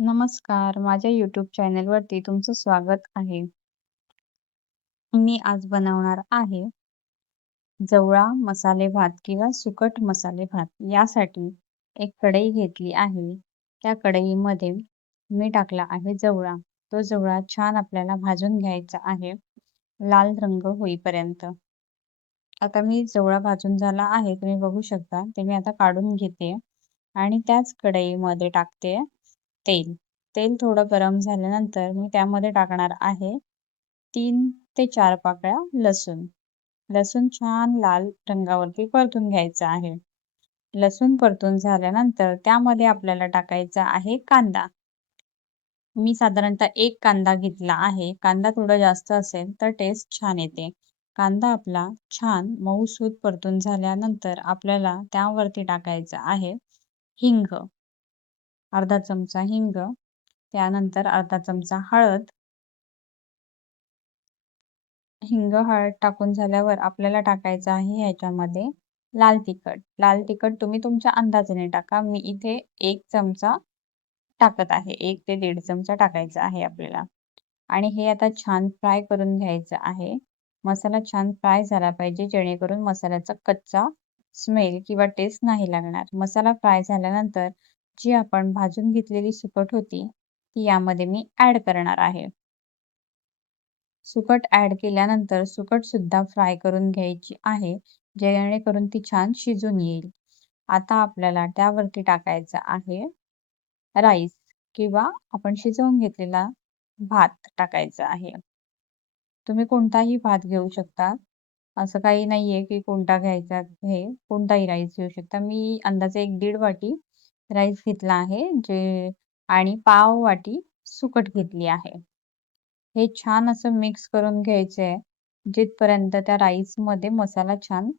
नमस्कार, माझ्या YouTube चॅनलवरती तुमचं स्वागत आहे. मी आज बनवणार आहे जवळा मसाले भात किंवा सुकट मसाले भात. यासाठी एक कढई घेतली आहे. त्या कढईमध्ये मी टाकला आहे जवळा. तो जवळा छान आपल्याला भाजून घ्यायचा आहे, लाल रंग होईपर्यंत. आता मी जवळा भाजून झाला आहे, तुम्ही बघू शकता. ते मी आता काढून घेते आणि त्याच कढईमध्ये टाकते तेल. तेल थोडं गरम झाल्यानंतर मी त्यामध्ये टाकणार आहे 3 ते 4 पाकळ्या लसूण. लसूण छान लाल रंगावरती परतून घ्यायचा आहे. लसूण परतून झाल्यानंतर त्यामध्ये आपल्याला टाकायचा आहे कांदा. मी साधारणतः 1 कांदा घेतला आहे. कांदा थोडा जास्त असेल तर टेस्ट छान येते. कांदा आपला छान मऊसूत परतून झाल्यानंतर आपल्याला त्यावरती टाकायचं आहे हिंग. अर्धा चमचा हिंग, त्यानंतर अर्धा चमचा हळद. हिंग, हळद टाकून झाल्यावर आपल्याला टाकायचं आहे ह्याच्यामध्ये लाल तिखट. लाल तिखट तुम्ही तुमच्या अंदाजाने टाका. मी इथे 1 चमचा टाकत आहे. 1 ते 1.5 चमचा टाकायचा आहे आपल्याला. आणि हे आता छान फ्राय करून घ्यायचं आहे. मसाला छान फ्राय झाला पाहिजे, जेणेकरून मसाल्याचा कच्चा स्मेल किंवा टेस्ट नाही लागणार. मसाला फ्राय झाल्यानंतर जी आपण भाजून घेतलेली सुकट होती, ती यामध्ये मी ॲड करणार आहे. सुकट ॲड केल्यानंतर सुकट सुद्धा फ्राय करून घ्यायची आहे, जेणेकरून ती छान शिजून येईल. आता आपल्याला त्यावरती टाकायचा आहे राईस किंवा आपण शिजवून घेतलेला भात टाकायचा आहे. तुम्ही कोणताही भात घेऊ शकता. असं काही नाहीये की कोणता घ्यायचा, हे कोणताही राईस घेऊ शकता. मी अंदाजे 1-1.5 वाटी राईस घेतला आहे, आणि पाव वाटी सुकट घेतली आहे. हे छान असं मिक्स करून घ्यायचंय, जिथपर्यंत त्या राईसमध्ये मसाला छान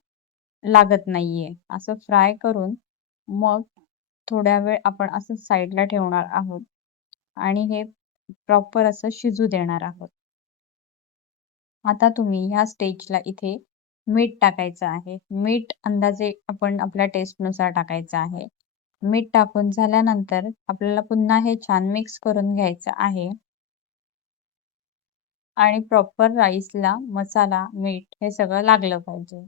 लागत नाहीये. असं फ्राय करून मग थोड्या वेळ आपण असं साईडला ठेवणार आहोत आणि हे प्रॉपर असं शिजू देणार आहोत. आता तुम्ही ह्या स्टेजला इथे मीठ टाकायचं आहे. मीठ अंदाजे आपण आपल्या टेस्टनुसार टाकायचं आहे. मीठ टाकून झाल्यानंतर आपल्याला पुन्हा हे छान मिक्स करून घ्यायचं आहे. आणि प्रॉपर राईसला मसाला, मीठ हे सगळं लागलं पाहिजे.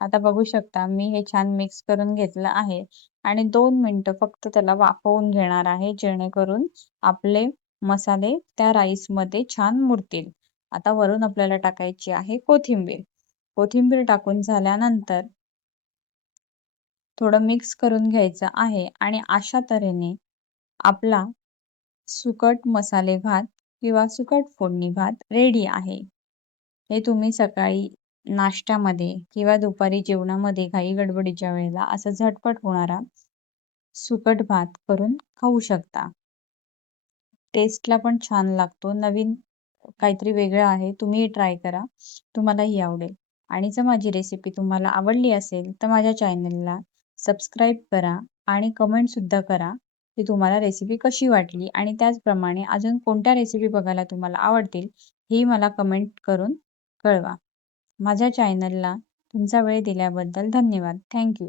आता बघू शकता मी हे छान मिक्स करून घेतलं आहे आणि 2 मिनिटं फक्त त्याला वाफवून घेणार आहे, जेणेकरून आपले मसाले त्या राईसमध्ये छान मुरतील. आता वरून आपल्याला टाकायची आहे कोथिंबीर. कोथिंबीर टाकून झाल्यानंतर थोडं मिक्स करून घ्यायचं आहे आणि अशा तऱ्हेने आपला सुकट मसाले भात किंवा सुकट फोडणी भात रेडी आहे. हे तुम्ही सकाळी नाश्त्यामध्ये किंवा दुपारी जेवणामध्ये घाई गडबडीच्या वेळेला असं झटपट होणारा सुकट भात करून खाऊ शकता. टेस्टला पण छान लागतो. नवीन काहीतरी वेगळं आहे. तुम्ही ट्राय करा. तुम्हालाही आवडेल. आणि जर माझी रेसिपी तुम्हाला आवडली असेल तर माझ्या चॅनलला सबस्क्राईब करा आणि कमेंटसुद्धा करा की तुम्हाला रेसिपी कशी वाटली, आणि त्याचप्रमाणे अजून कोणत्या रेसिपी बघायला तुम्हाला आवडतील ही मला कमेंट करून कळवा. माझ्या चॅनलला तुमचा वेळ दिल्याबद्दल धन्यवाद. Thank you.